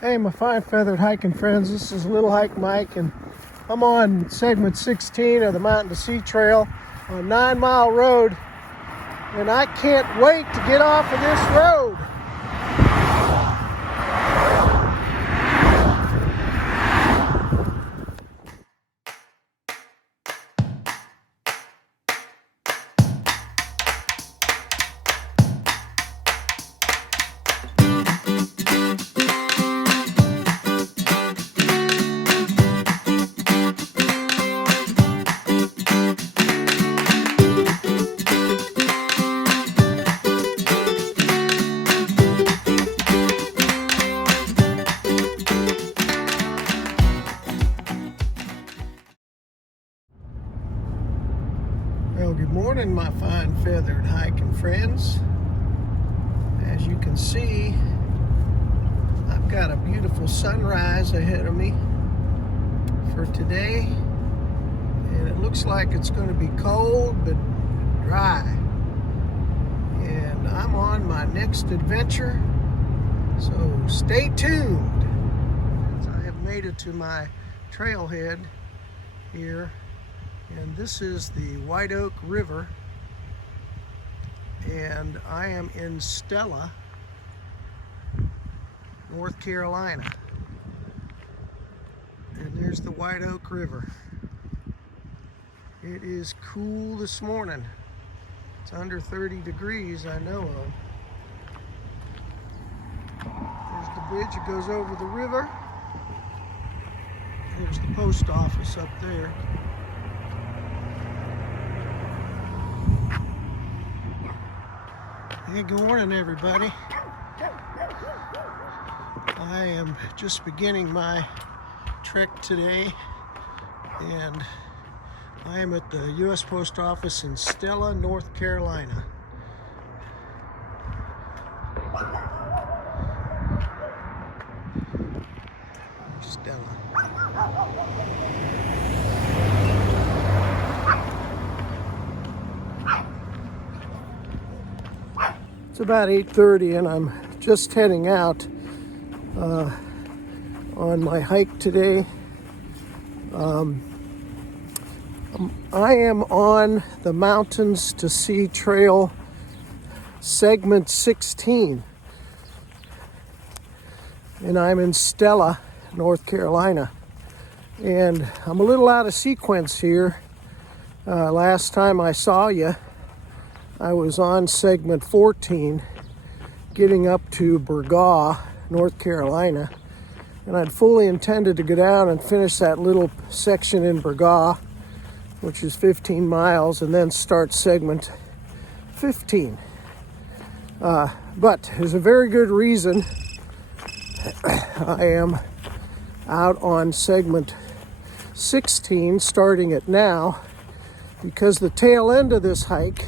Hey, my fine feathered hiking friends, this is Little Hike Mike, and I'm on segment 16 of the Mountain to Sea Trail on 9 Mile Road, and I can't wait to get off of this road. Well, good morning, my fine feathered hiking friends. As you can see, I've got a beautiful sunrise ahead of me for today, and it looks like it's going to be cold but dry. And I'm on my next adventure, so stay tuned. I have made it to my trailhead here, and this is the White Oak River, and I am in Stella, North Carolina. And there's the White Oak River. It is cool this morning. It's under 30 degrees, I know of. There's the bridge that goes over the river. There's the post office up there. Hey, good morning, everybody. I am just beginning my trek today, and I am at the U.S. Post Office in Stella, North Carolina. Stella. It's about 8:30, and I'm just heading out on my hike today. I am on the Mountains to Sea Trail segment 16, and I'm in Stella, North Carolina, and I'm a little out of sequence here. Last time I saw you, I was on segment 14, getting up to Burgaw, North Carolina, and I'd fully intended to go down and finish that little section in Burgaw, which is 15 miles, and then start segment 15. But there's a very good reason I am out on segment 16, starting it now, because the tail end of this hike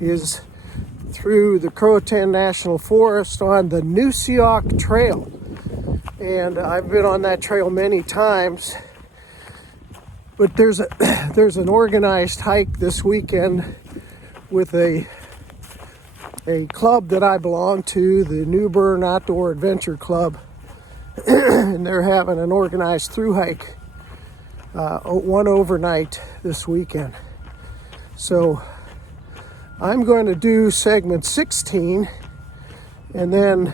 is through the Croatan National Forest on the Nusiok Trail. And I've been on that trail many times, but there's an organized hike this weekend with a club that I belong to, the New Bern Outdoor Adventure Club, and they're having an organized through hike, one overnight this weekend. So I'm going to do segment 16 and then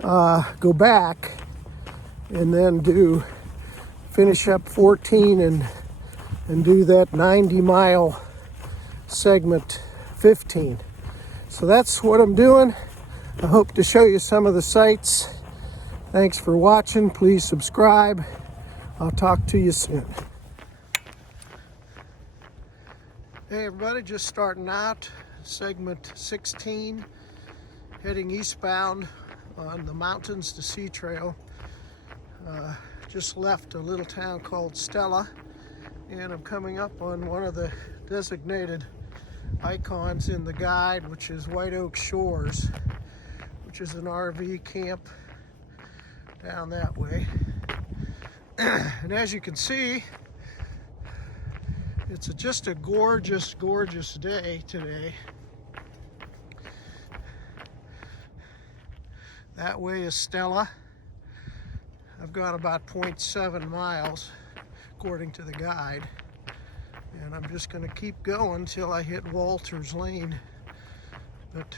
go back and then finish up 14 and do that 90-mile segment 15. So that's what I'm doing. I hope to show you some of the sights. Thanks for watching. Please subscribe. I'll talk to you soon. Hey everybody, just starting out segment 16, heading eastbound on the Mountains to Sea Trail. Just left a little town called Stella, and I'm coming up on one of the designated icons in the guide, which is White Oak Shores, which is an RV camp down that way. And as you can see, it's just a gorgeous, gorgeous day today. That way is Stella. I've got about 0.7 miles according to the guide, and I'm just going to keep going till I hit Walters Lane. But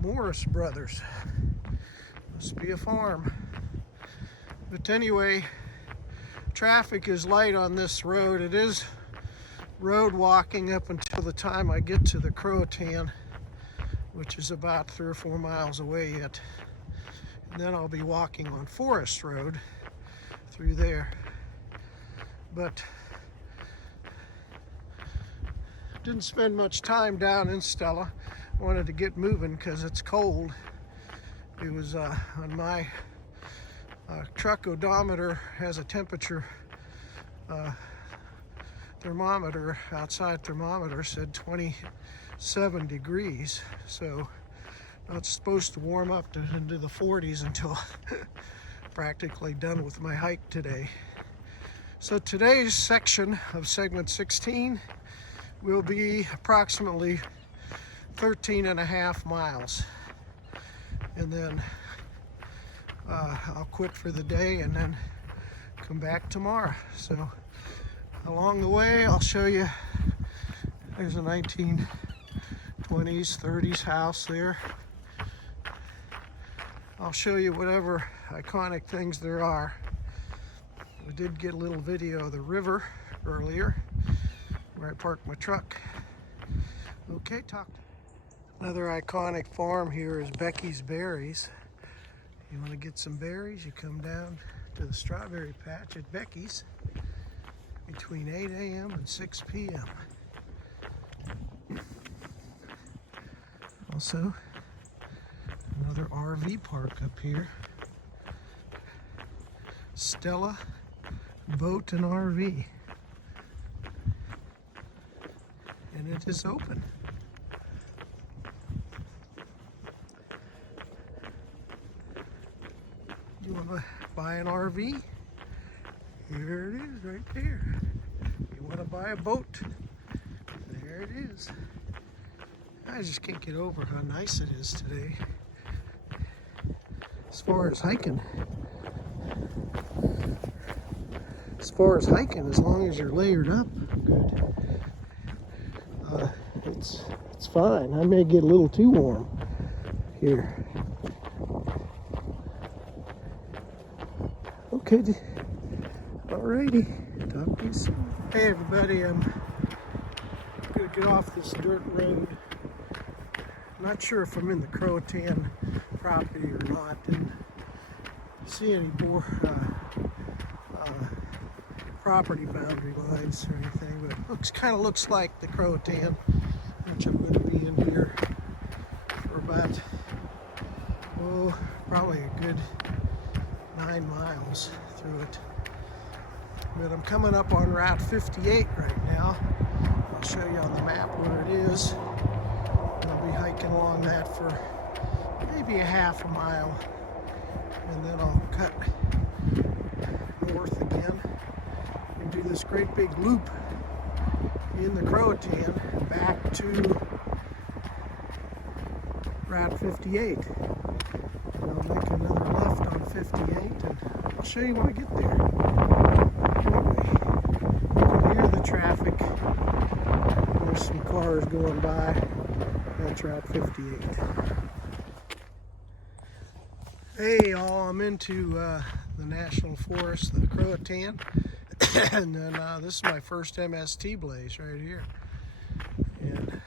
Morris Brothers must be a farm. But anyway, traffic is light on this road. It is road walking up until the time I get to the Croatan, which is about 3 or 4 miles away yet. And then I'll be walking on Forest Road through there. But didn't spend much time down in Stella. Wanted to get moving because it's cold. It was on my truck odometer has a temperature thermometer, outside thermometer said 27 degrees. So not supposed to warm up into the 40s until practically done with my hike today. So today's section of segment 16 will be approximately 13.5 miles. And then I'll quit for the day and then come back tomorrow. So along the way, I'll show you, there's a 1920s, 30s house there. I'll show you whatever iconic things there are. We did get a little video of the river earlier where I parked my truck. Okay, Another iconic farm here is Becky's Berries. You want to get some berries, you come down to the strawberry patch at Becky's between 8 a.m. and 6 p.m. Also, another RV park up here. Stella Boat and RV. And it is open. You want to buy an RV? Here it is right there. You want to buy a boat? There it is. I just can't get over how nice it is today. As far as hiking, as long as you're layered up, good. It's fine. I may get a little too warm here. Okay, alrighty. Talk to you soon. Hey everybody, I'm gonna get off this dirt road. Not sure if I'm in the Croatan property or not. Didn't see any more property boundary lines or anything, but it kind of looks like the Croatan, which I'm going to be in here for about, probably a good 9 miles through it. But I'm coming up on Route 58 right now. I'll show you on the map where it is. I'll be hiking along that for maybe a half a mile, and then I'll cut north again and do this great big loop in the Croatan back to Route 58. And I'll make another left on 58, and I'll show you when I get there. Anyway, you can hear the traffic. There's some cars going by. That's Route 58. Hey y'all, I'm into the National Forest, the Croatan, and then this is my first MST blaze right here. And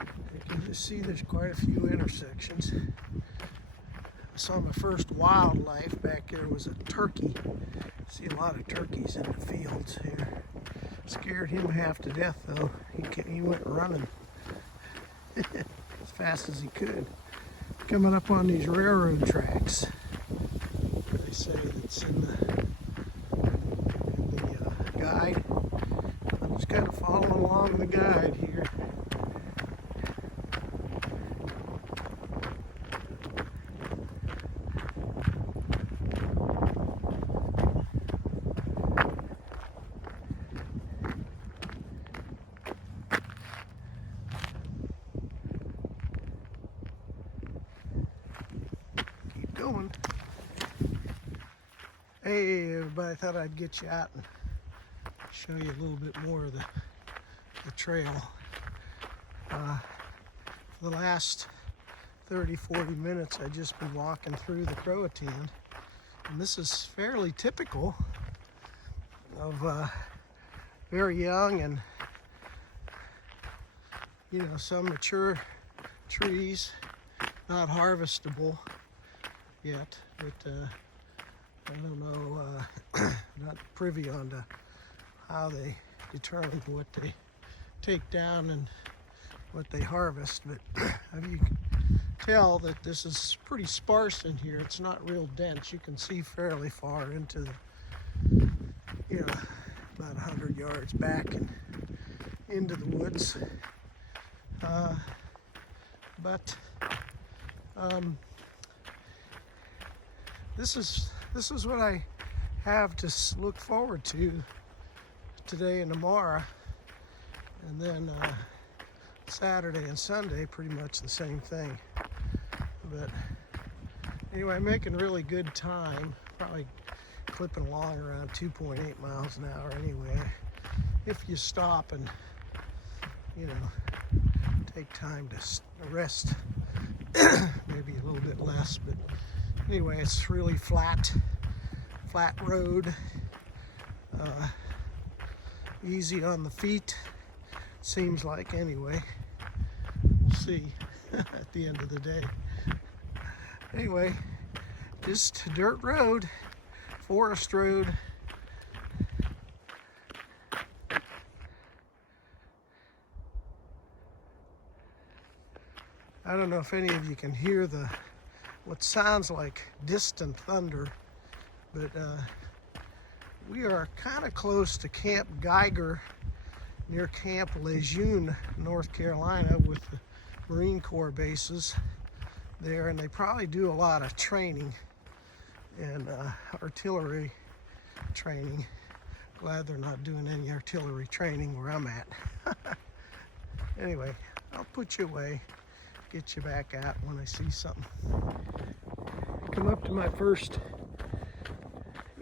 you can just see there's quite a few intersections. I saw my first wildlife back there was a turkey. See a lot of turkeys in the fields here. Scared him half to death though. He went running as fast as he could. Coming up on these railroad tracks. They say that's in the guide. I'm just kind of following along the guide here. going. Hey everybody, I thought I'd get you out and show you a little bit more of the trail. For the last 30-40 minutes I've just been walking through the Croatan, and this is fairly typical of very young and some mature trees, not harvestable yet, but I don't know, not privy on to how they determine what they take down and what they harvest, but you can tell that this is pretty sparse in here. It's not real dense. You can see fairly far into the, about 100 yards back and into the woods. This is what I have to look forward to today and tomorrow, and then Saturday and Sunday pretty much the same thing. But anyway, I'm making really good time, probably clipping along around 2.8 miles an hour anyway, if you stop and take time to rest. Maybe a little bit less, but anyway, it's really flat road, easy on the feet, seems like anyway. We'll see at the end of the day. Anyway, just dirt road, forest road. I don't know if any of you can hear what sounds like distant thunder, but we are kind of close to Camp Geiger near Camp Lejeune, North Carolina, with the Marine Corps bases there, and they probably do a lot of training and artillery training. Glad they're not doing any artillery training where I'm at. Anyway, I'll put you away, get you back out when I see something. Come up to my first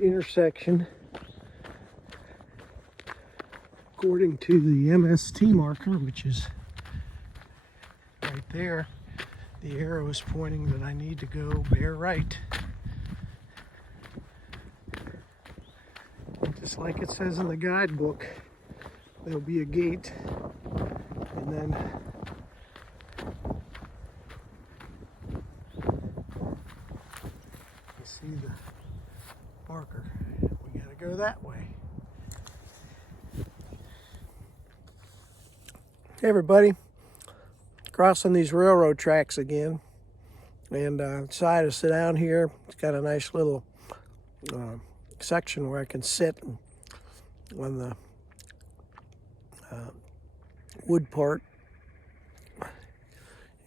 intersection. According to the MST marker, which is right there, the arrow is pointing that I need to go bear right. Just like it says in the guidebook, there'll be a gate, and then you see the marker. We gotta go that way. Hey everybody, crossing these railroad tracks again, and decided to sit down here. It's got a nice little section where I can sit on the wood part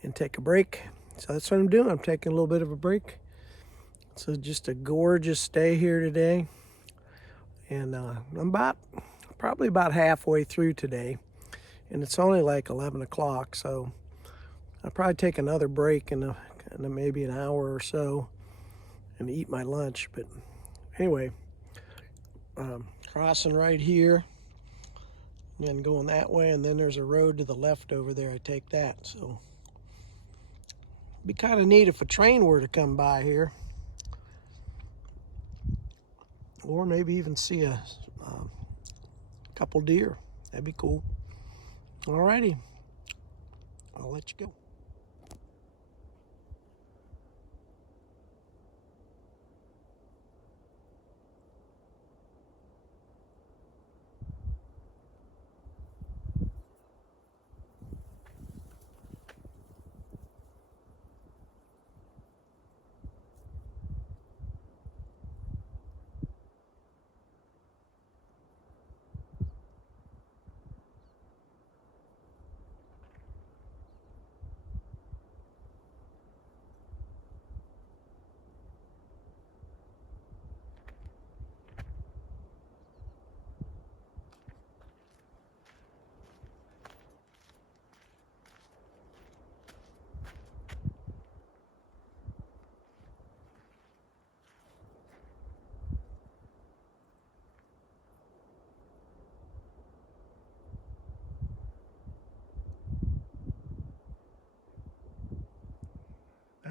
and take a break. So that's what I'm doing. I'm taking a little bit of a break. So just a gorgeous day here today, and I'm probably about halfway through today, and it's only like 11 o'clock, so I'll probably take another break in maybe an hour or so and eat my lunch. But anyway, crossing right here and going that way, and then there's a road to the left over there. I take that. So it'd be kind of neat if a train were to come by here, or maybe even see a couple deer. That'd be cool. Alrighty, I'll let you go.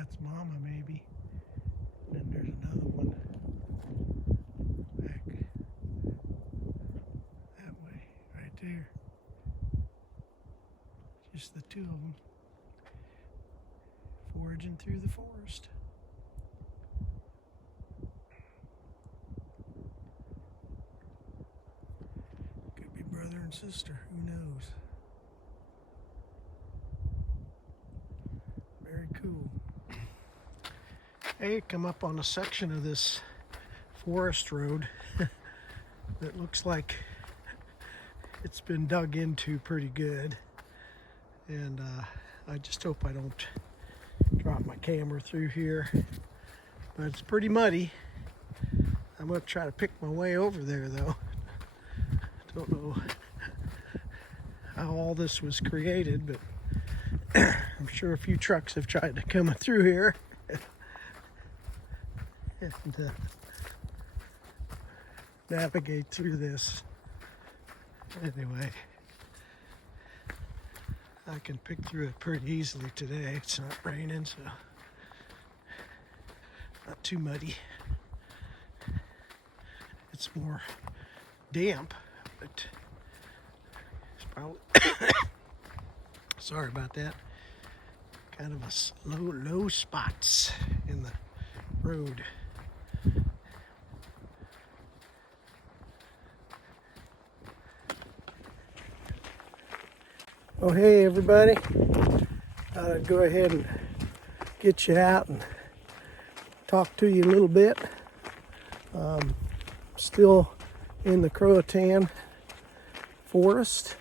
That's Mama, maybe. And then there's another one back that way, right there. Just the two of them foraging through the forest. Could be brother and sister, who knows? Very cool. Hey, come up on a section of this forest road that looks like it's been dug into pretty good. And I just hope I don't drop my camera through here. But it's pretty muddy. I'm going to try to pick my way over there though. Don't know how all this was created, but I'm sure a few trucks have tried to come through here and navigate through this. Anyway, I can pick through it pretty easily today. It's not raining, so not too muddy. It's more damp, but it's probably sorry about that. Kind of a low spots in the road. Oh, hey everybody. Thought I'd go ahead and get you out and talk to you a little bit. Still in the Croatan forest.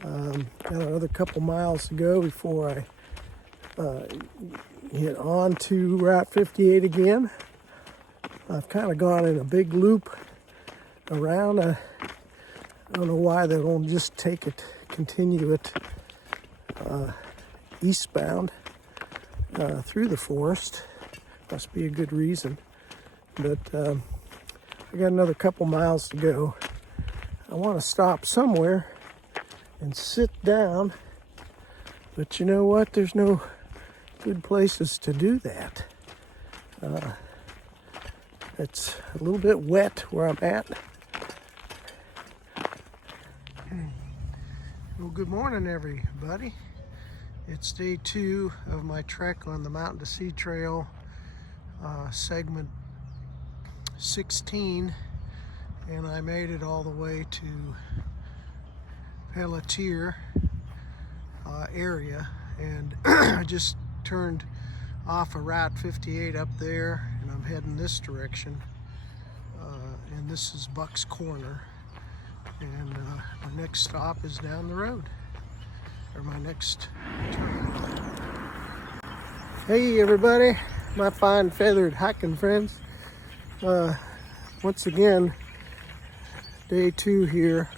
Got another couple miles to go before I get on to Route 58 again. I've kind of gone in a big loop around. I don't know why they don't just continue it eastbound through the forest. Must be a good reason. But I got another couple miles to go. I want to stop somewhere and sit down, but you know what? There's no good places to do that. It's a little bit wet where I'm at. Well, good morning, everybody. It's day 2 of my trek on the Mountain to Sea Trail, segment 16, and I made it all the way to Pelletier area, and I just turned off of Route 58 up there, and I'm heading this direction, and this is Buck's Corner, and my next stop is down the road, or my next turn. Hey everybody, my fine feathered hiking friends. Once again, day 2 here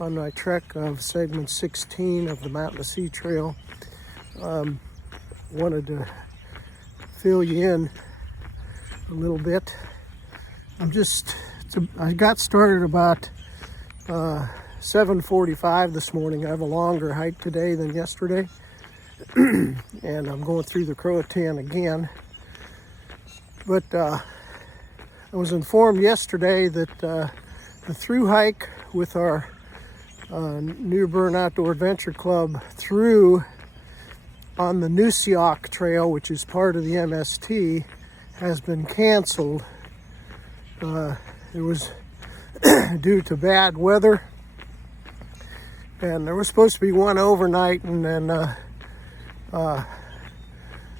on my trek of segment 16 of the Mountain to Sea Trail. Wanted to fill you in a little bit. I got started about 7:45 this morning. I have a longer hike today than yesterday, and I'm going through the Croatan again. But I was informed yesterday that the through hike with our New Bern Outdoor Adventure Club through on the Nusiak Trail, which is part of the MST, has been canceled. It was due to bad weather, and there was supposed to be one overnight, and then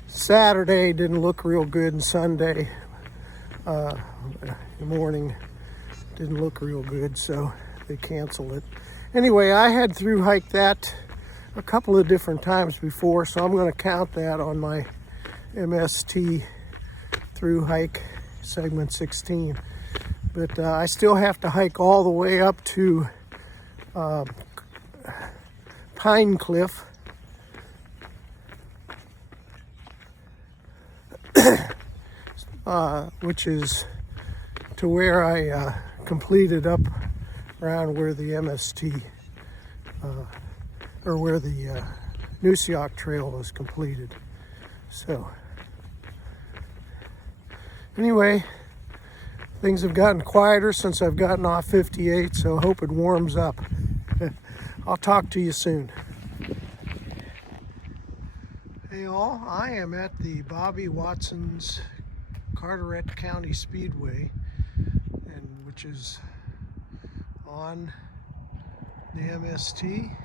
Saturday didn't look real good, and Sunday morning didn't look real good, so they canceled it. Anyway, I had through hiked that a couple of different times before, so I'm going to count that on my MST through hike segment 16. But I still have to hike all the way up to Pine Cliff. Which is to where I completed up around where the MST or where the Nusiak Trail was completed. So Anyway, things have gotten quieter since I've gotten off 58, so I hope it warms up. I'll talk to you soon. Hey all, I am at the Bobby Watson's Carteret County Speedway, which is on the MST.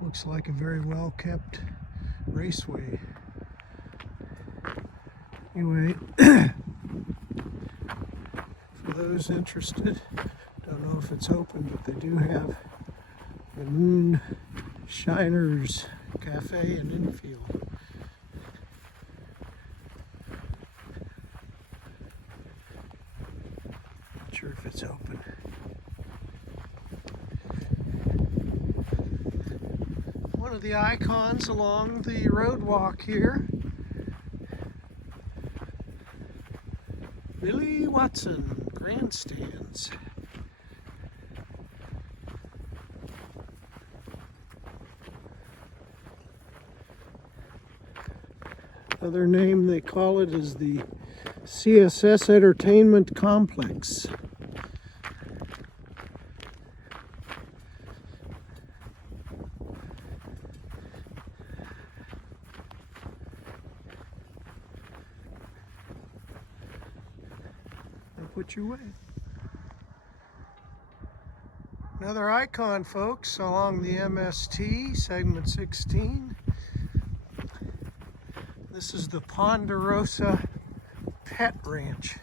Looks like a very well kept raceway. Anyway, for those interested, don't know if it's open, but they do have the Moon Shiners Cafe and Infield. Not sure if it's open. One of the icons along the road walk here, Billy Watson Grandstands. Other name they call it is the CSS Entertainment Complex. Put you away. Another icon, folks, along the MST, segment 16. This is the Ponderosa Pet Ranch.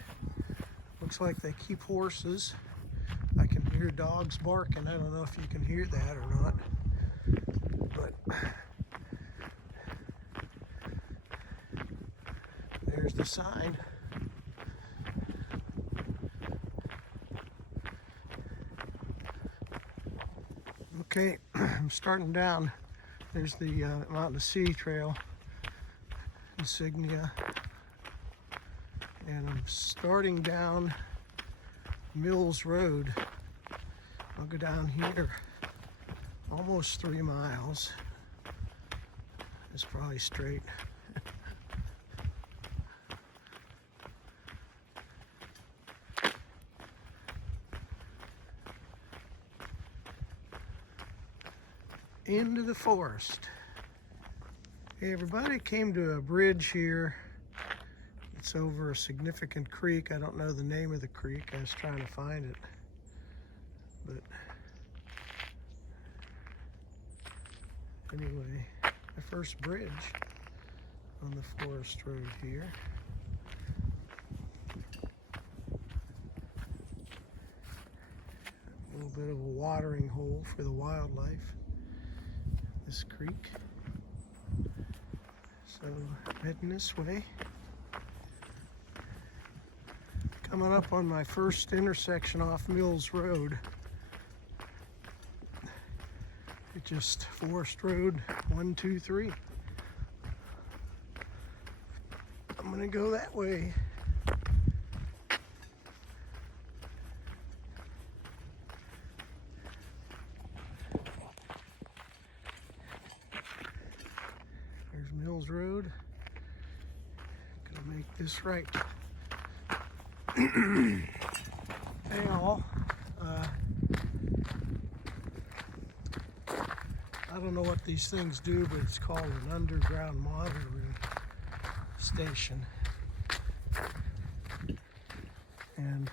Looks like they keep horses. I can hear dogs barking. I don't know if you can hear that or not. But there's the sign. Okay, I'm starting down. There's the Mountain to Sea Trail insignia. And I'm starting down Mills Road. I'll go down here almost 3 miles. It's probably straight. Into the forest. Hey everybody, came to a bridge here. It's over a significant creek. I don't know the name of the creek. I was trying to find it. But anyway, my first bridge on the forest road here. A little bit of a watering hole for the wildlife. This creek. So heading this way. Coming up on my first intersection off Mills Road. It's just Forest Road 1, 2, 3. I'm gonna go that way. Mills Road. Gonna make this right. Hey all, I don't know what these things do, but it's called an underground monitoring station. And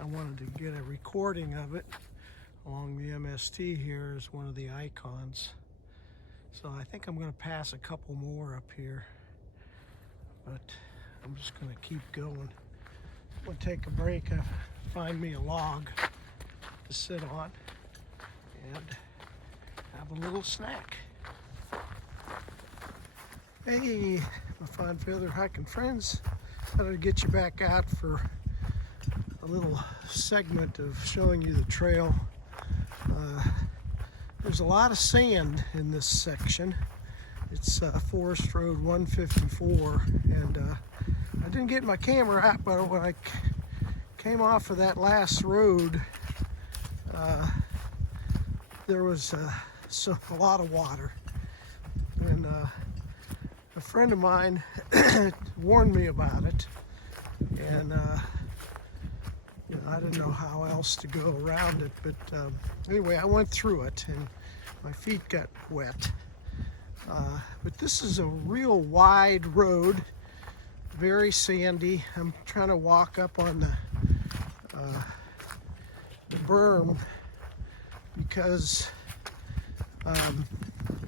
I wanted to get a recording of it along the MST here as one of the icons. So I think I'm going to pass a couple more up here, but I'm just going to keep going. I'm going to take a break, find me a log to sit on, and have a little snack. Hey, my fine feather hiking friends. Thought I'd get you back out for a little segment of showing you the trail. There's a lot of sand in this section. It's Forest Road 154, and I didn't get my camera out, but when I came off of that last road, there was a lot of water. And a friend of mine warned me about it, and you know, I didn't know how else to go around it. But anyway, I went through it, and my feet got wet. But this is a real wide road, very sandy. I'm trying to walk up on the berm because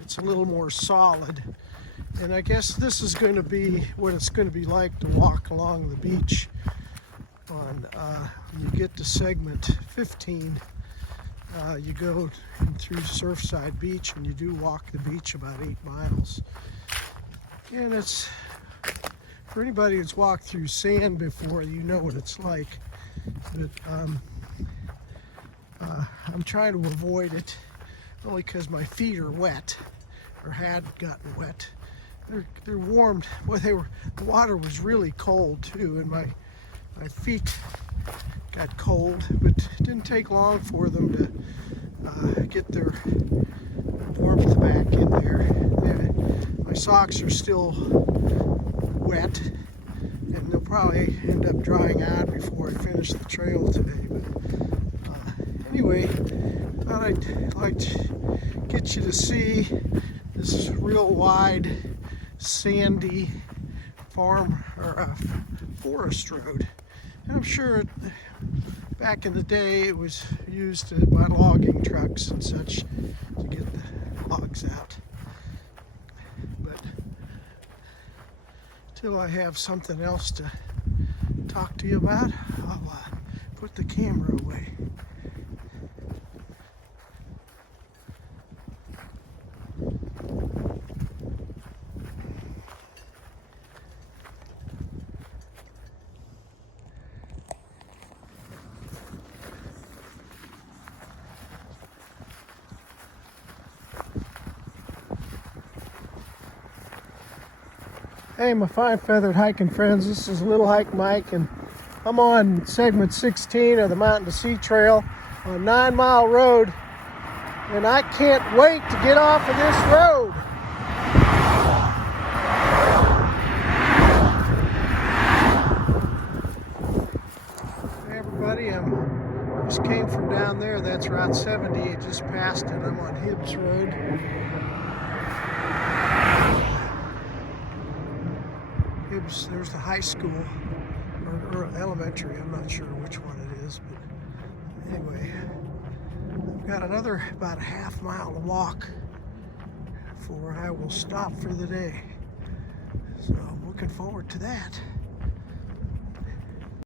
it's a little more solid. And I guess this is going to be what it's going to be like to walk along the beach on when you get to segment 15. You go through Surfside Beach, and you do walk the beach about 8 miles. And it's, for anybody that's walked through sand before, you know what it's like. But I'm trying to avoid it, only because my feet are wet, or had gotten wet. They're warmed. Well, the water was really cold too, and my feet got cold, but it didn't take long for them to get their warmth back in there. My socks are still wet, and they'll probably end up drying out before I finish the trail today. But anyway, I thought I'd like to get you to see this real wide, sandy farm or forest road. And I'm sure back in the day it was used by logging trucks and such to get the logs out. But till I have something else to talk to you about, I'll put the camera away. Hey, my fine feathered hiking friends, this is Little Hike Mike, and I'm on segment 16 of the Mountain to Sea Trail on a 9-mile road, and I can't wait to get off of this road. Hey everybody, I just came from down there. That's Route 70. I just passed it. I'm on Hibbs Road. There's the high school, or elementary, I'm not sure which one it is, but anyway, I've got another about a half mile to walk before I will stop for the day, so I'm looking forward to that.